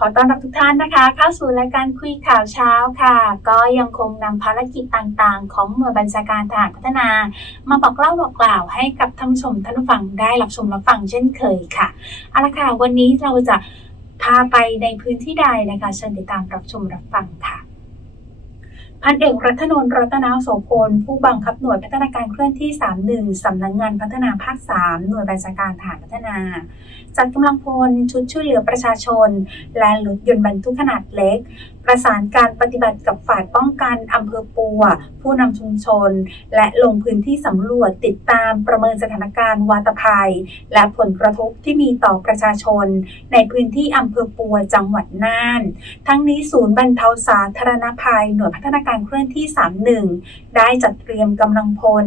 ขอต้อนรับทุกท่านนะคะ เข้าสู่รายการคุยข่าวเช้าค่ะ ก็ยังคงนำภารกิจต่างๆ ของหน่วยบัญชาการทหารพัฒนา มาบอกเล่าบอกกล่าวให้กับท่านชมท่านฟังได้รับชมรับฟังเช่นเคยค่ะเอาละค่ะวันนี้เราจะพาไปในพื้นที่ใดนะคะเชิญติดตามรับชมรับฟังค่ะ พันเอกรัตนนท์รัตนาโสพลผู้บังคับหน่วยพัฒนาการเคลื่อนที่ 31 สำนักงงานพัฒนาภาค 3 หน่วยบัญชาการฐานพัฒนา จัดกำลังพลชุดช่วยเหลือประชาชน และรถยนต์บรรทุกขนาดเล็ก ประสานการปฏิบัติกับฝ่ายป้องกันอำเภอปัว ผู้นำชุมชน และลงพื้นที่สำรวจติดตามประเมินสถานการณ์วาตภัย และผลกระทบที่มีต่อประชาชน ในพื้นที่อำเภอปัวจังหวัดน่าน ทั้งนี้ศูนย์บรรเทาสาธารณภัย หน่วยพัฒนาการเคลื่อนที่ 31 ได้จัดเตรียมกำลังพล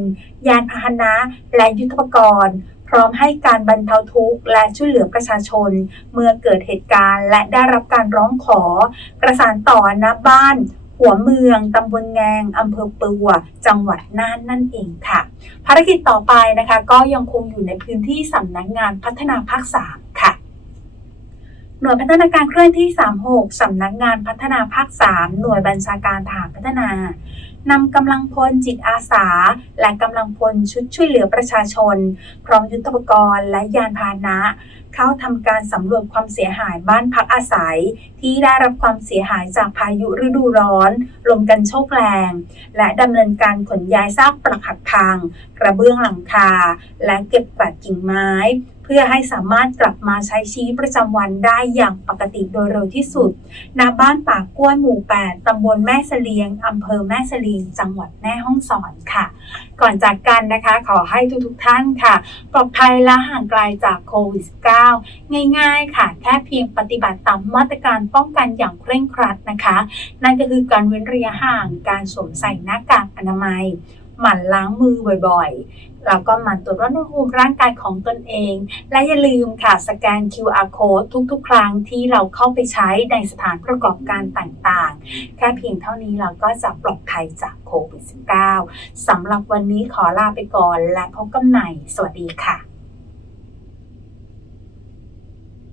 ยานพาหนะและยุทธปกรณ์ พร้อมให้การบรรเทาทุกข์และช่วยเหลือประชาชน เมื่อเกิดเหตุการณ์และได้รับการร้องขอ ประสานต่อณบ้านหัวเมือง ตำบลแงง อำเภอปัว จังหวัดน่านนั่นเองค่ะ ภารกิจต่อไปนะคะ ก็ยังคงอยู่ในพื้นที่สำนักงานพัฒนาภาค3ค่ะ หน่วยพัฒนาการเคลื่อนที่ 36 สำนักงานพัฒนาภาค 3 หน่วยบัญชาการฐานพัฒนานำกำลังพลจิตอาสา และกำลังพลชุดช่วยเหลือประชาชน พร้อมยุทธปกรณ์และยานพาหนะ เข้าทำการสำรวจความเสียหายบ้านพักอาศัย ที่ได้รับความเสียหายจากพายุฤดูร้อนลมกันโชกแรง และดำเนินการขนย้ายซากปรักหักพัง กระเบื้องหลังคา และเก็บกวาดกิ่งไม้ พื่อให้สามารถกลับมาใช้ชีวิตประจำวันได้อย่างปกติโดยเร็วที่สุดณบ้านปากกล้วยหมู่ 8 ตำบลแม่เสลียงอำเภอแม่เสลียง จังหวัดแม่ฮ่องสอนค่ะ ก่อนจากกันนะคะขอให้ทุกๆท่านค่ะ ปลอดภัยและห่างไกลจากโควิด -19 ง่ายๆค่ะ แค่เพียงปฏิบัติตามมาตรการป้องกันอย่างเคร่งครัดนะคะ นั่นก็คือการเว้นระยะห่าง การสวมใส่หน้ากากอนามัย หมั่นล้างมือบ่อยๆ แล้วก็หมั่นตรวจวัดอุณหภูมิร่างกายของตนเอง และอย่าลืมค่ะสแกน QR code ทุกๆ ครั้งที่เราเข้าไปใช้ในสถานประกอบการต่างๆ แค่เพียงเท่านี้เราก็จะปลอดภัยจากโควิด -19 สำหรับวันนี้ขอลาไปก่อนและพบกันใหม่ สวัสดีค่ะ